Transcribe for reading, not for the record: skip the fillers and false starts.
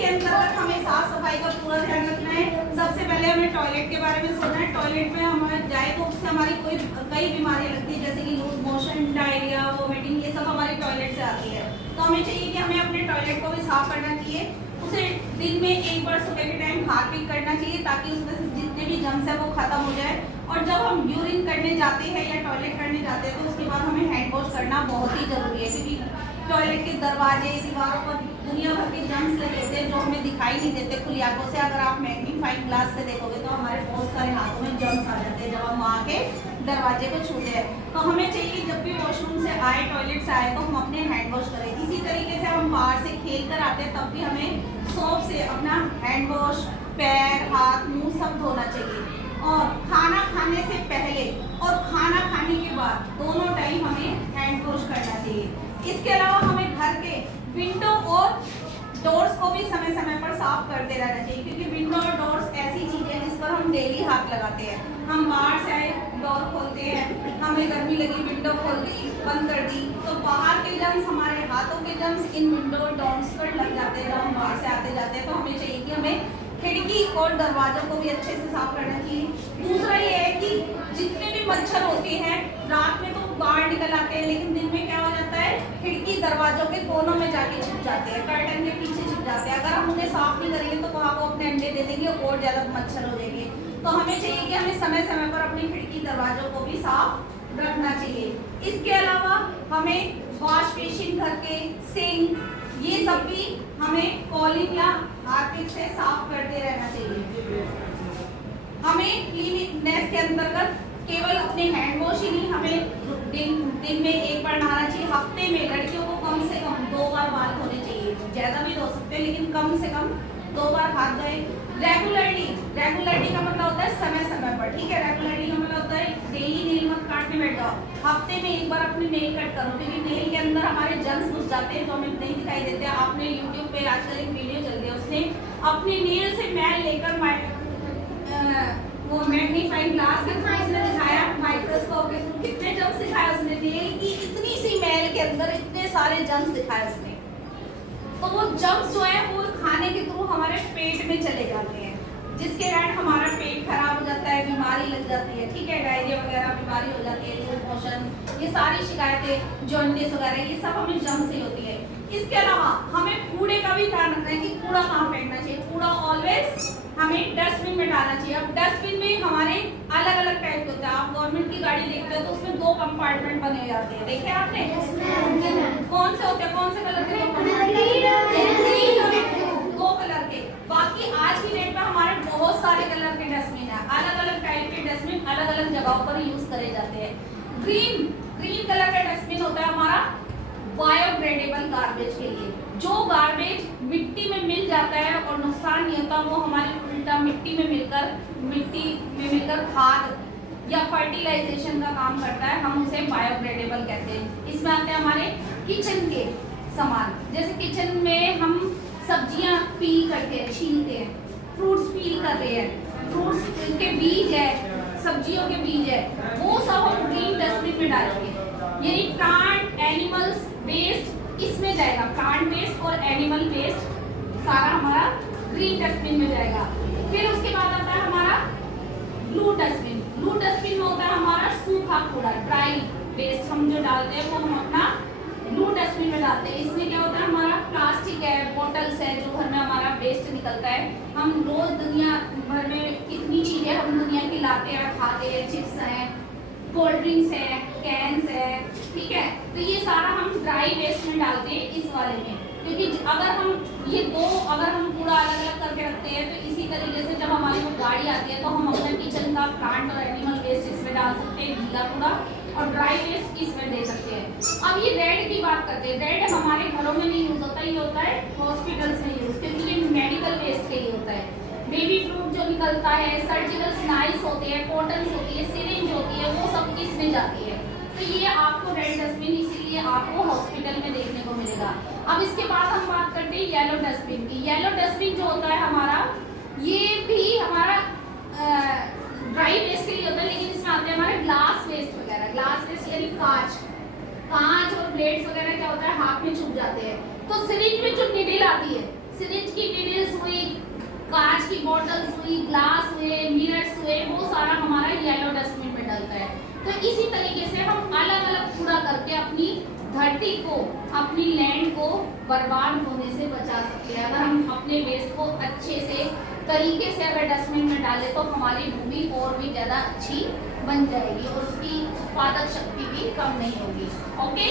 इसके अंतर्गत हमें साफ सफाई का पूरा ध्यान रखना है। सबसे पहले हमें टॉयलेट के बारे में सोचना है। टॉयलेट में हम जाए तो उससे हमारी कई बीमारियां लगती है, जैसे कि लूज मोशन, डायरिया, वोमिटिंग, ये सब हमारे टॉयलेट से आती है। तो हमें चाहिए कि हमें अपने टॉयलेट को भी साफ करना चाहिए। उसे दिन में एक बार सुबह के टाइम हार्पिक करना चाहिए ताकि उसमें से जितने भी जर्म्स है वो खत्म हो जाए। और जब हम यूरिन करने जाते हैं या टॉयलेट करने जाते हैं तो उसके बाद हमें हैंड वॉश करना बहुत ही जरूरी है, क्योंकि टॉयलेट के दरवाजे, दीवारों पर दुनिया भर के जर्म्स लगे होते हैं जो हमें दिखाई नहीं देते खुली आंखों से। अगर आप मैग्नीफाइंग ग्लास से देखोगे तो हमारे बहुत सारे हाथों में जर्म्स आ जाते हैं जब हम वहाँ के दरवाजे को छूते हैं। तो हमें चाहिए जब भी वॉशरूम से आए, टॉयलेट से आए, तो हम अपने हैंड वॉश करें। इसी तरीके से हम बाहर से खेल कर आते हैं तब भी हमें सोप से अपना हैंड वॉश, पैर, हाथ, मुंह सब धोना चाहिए। और खाना खाने से पहले और खाना खाने के बाद दोनों टाइम हमें हैंड वॉश करना चाहिए। इसके अलावा हमें घर के विंडो और डोर्स को भी समय समय पर साफ करते रहना चाहिए, क्योंकि विंडो और डोर्स ऐसी चीजें हैं जिस पर हम डेली हाथ लगाते हैं। हम बाहर से आए, डोर खोलते हैं, हमें गर्मी लगी, विंडो खोल दी, बंद कर दी, तो बाहर के जर्म्स, हमारे हाथों के जर्म्स इन विंडो और डोर्स पर लग जाते हैं जब हम बाहर से आते जाते हैं। तो हमें चाहिए कि हमें खिड़की और दरवाजों को भी अच्छे से साफ करना चाहिए। दूसरा ये है कि जितने भी मच्छर होते हैं रात में तो बाहर निकल आते हैं, लेकिन दिन में क्या हो जाता है, खिड़की दरवाजों के कोनों में जाके छिप जाते हैं, कर्टन के पीछे छिप जाते हैं। अगर हम उन्हें साफ नहीं करेंगे तो वहाँ वो अपने अंडे दे देंगे और ज्यादा मच्छर हो जाएंगे। तो हमें चाहिए कि हमें समय समय पर अपनी खिड़की दरवाजों को भी साफ रखना चाहिए। इसके अलावा हमें वॉश बेसिन, घर के सिंक, ये सब भी हमें कॉलिन या हार्पिक से साफ करते रहना चाहिए। हमें क्लीनिनेस के अंतर्गत केवल अपने हैंड वॉश ही नहीं, हमें दिन में एक बार नहाना चाहिए। हफ्ते में लड़कियों को कम से कम 2 बार बाल धोने चाहिए, ज्यादा भी धो सकते हैं लेकिन कम से कम 2 बार हाथ धोए। रेगुलरिटी का मतलब होता है समय समय पर, ठीक है। रेगुलरिटी का मतलब होता है डेली नेल मत काटने बैठ जाओ, हफ्ते में एक बार अपने नेल कट करो, क्योंकि नेल के अंदर हमारे जर्म्स घुस जाते हैं जो हमें नहीं दिखाई देते। आपने यूट्यूब पे आजकल एक वीडियो चल रही है, उसने अपने नेल से मैल लेकर वो मैग्नीफाइंग ग्लास के थ्रू उसने दिखाया, माइक्रोस्कोप के थ्रू कितने जर्म्स दिखाया उसने। नेल की इतनी सी मैल के अंदर इतने सारे जर्म्स दिखाए उसने। तो वो जर्म्स जो है वो खाने के थ्रू हमारे पेट में चले जाते हैं, जिसके कारण हमारा पेट खराब हो जाता है, बीमारी लग जाती है, ठीक है। डायरिया वगैरह बीमारी हो जाती है, लूज मोशन, ये सारी शिकायतें, जॉन्डिस वगैरह, ये सब हमें जर्म से होती है। इसके अलावा हमें कूड़े का भी ध्यान रखना है कि कूड़ा कहाँ फेंकना चाहिए। कूड़ा ऑलवेज हमें डस्टबिन में डालना चाहिए। अब डस्टबिन में हमारे अलग अलग टाइप के होते हैं। आप गवर्नमेंट की गाड़ी देखते हो तो उसमें 2 कंपार्टमेंट बने जाते हैं, देखे आपने? कौन से होते हैं, कौन से कलर के? 2 कलर के। बाकी आज की डेट में हमारे बहुत सारे कलर के डस्टबिन है, अलग अलग टाइप के डस्टबिन अलग अलग जगहों पर यूज करे जाते हैं। ग्रीन कलर का डस्टबिन होता है हमारा बायोडिग्रेडेबल गार्बेज के लिए। जो गार्बेज मिट्टी में मिल जाता है और नुकसान नहीं होता, वो हमारी उल्टा मिट्टी में मिलकर खाद या फर्टिलाइजेशन का काम करता है, हम उसे बायोडिग्रेडेबल कहते हैं। इसमें आते हैं हमारे किचन के सामान, जैसे किचन में हम सब्जियां पील करते हैं, छीलते हैं, फ्रूट्स पील कर रहे हैं, फ्रूट्स के बीज है, सब्जियों के बीज है, वो सब हम ग्रीन डस्टबिन में डालेंगे। यानी प्लांट एनिमल्स वेस्ट इसमें जाएगा, प्लांट वेस्ट और एनिमल वेस्ट सारा हमारा ग्रीन डस्टबिन में जाएगा। फिर उसके बाद आता है हमारा ब्लू डस्टबिन। ब्लू डस्टबिन में होता है हमारा सूखा कूड़ा, ड्राई वेस्ट हम जो डालते हैं वो हम अपना ब्लू डस्टबिन में डालते हैं। इसमें क्या होता है, हमारा प्लास्टिक है, बॉटल्स है, जो घर में हमारा वेस्ट निकलता है। हम रोज दुनिया भर में कितनी चीजें हम दुनिया की लाते हैं, खाते हैं, चिप्स हैं, कोल्ड ड्रिंक्स है, कैंस है, ठीक है। तो ये सारा हम ड्राई वेस्ट में डालते हैं इस वाले में, क्योंकि अगर हम कूड़ा अलग अलग करके रखते हैं तो इसी तरीके से जब हमारी वो गाड़ी आती है तो हम अपना किचन का प्लांट और एनिमल वेस्ट इसमें डाल सकते हैं, गीला कूड़ा, और ड्राई वेस्ट इसमें दे सकते हैं। अब ये रेड की बात करते हैं। रेड हमारे घरों में नहीं यूज होता, ये होता है हॉस्पिटल्स में यूज, क्योंकि ये मेडिकल वेस्ट के लिए होता है। बेबी फ्रूट जो निकलता है, सर्जिकल स्नाइल्स होते हैं, कॉटन्स होती है, सिरिंज होती है, वो सब इसमें जाती है। तो ये आपको रेड डस्टबिन इसीलिए आपको हॉस्पिटल में देखने को मिलेगा। अब इसके बाद हम बात करते हैं येलो डस्टबिन की। येलो डस्टबिन जो होता है हमारा, ये भी हमारा ड्राई वेस्ट के लिए होता है, लेकिन इसमें आते हैं हमारे ग्लास वेस्ट वगैरह। ग्लास वेस्ट यानी कांच और प्लेट्स वगैरह क्या होता है, हाथ में छूट जाते हैं। तो सिरिंज में जो निडल आती है, सिरिंज की नीडल्स हुई, कांच की बॉटल्स हुई, ग्लास हुए, मिरर्स हुए, वो सारा हमारा येलो डस्टबिन में डलता है। तो इसी तरीके से हम अलग अलग कूड़ा करके अपनी धरती को, अपनी लैंड को बर्बाद होने से बचा सकते हैं। अगर हम अपने वेस्ट को अच्छे से तरीके से अगर डस्टबिन में डालें तो हमारी भूमि और भी ज़्यादा अच्छी बन जाएगी और उसकी उत्पादक शक्ति भी कम नहीं होगी। ओके।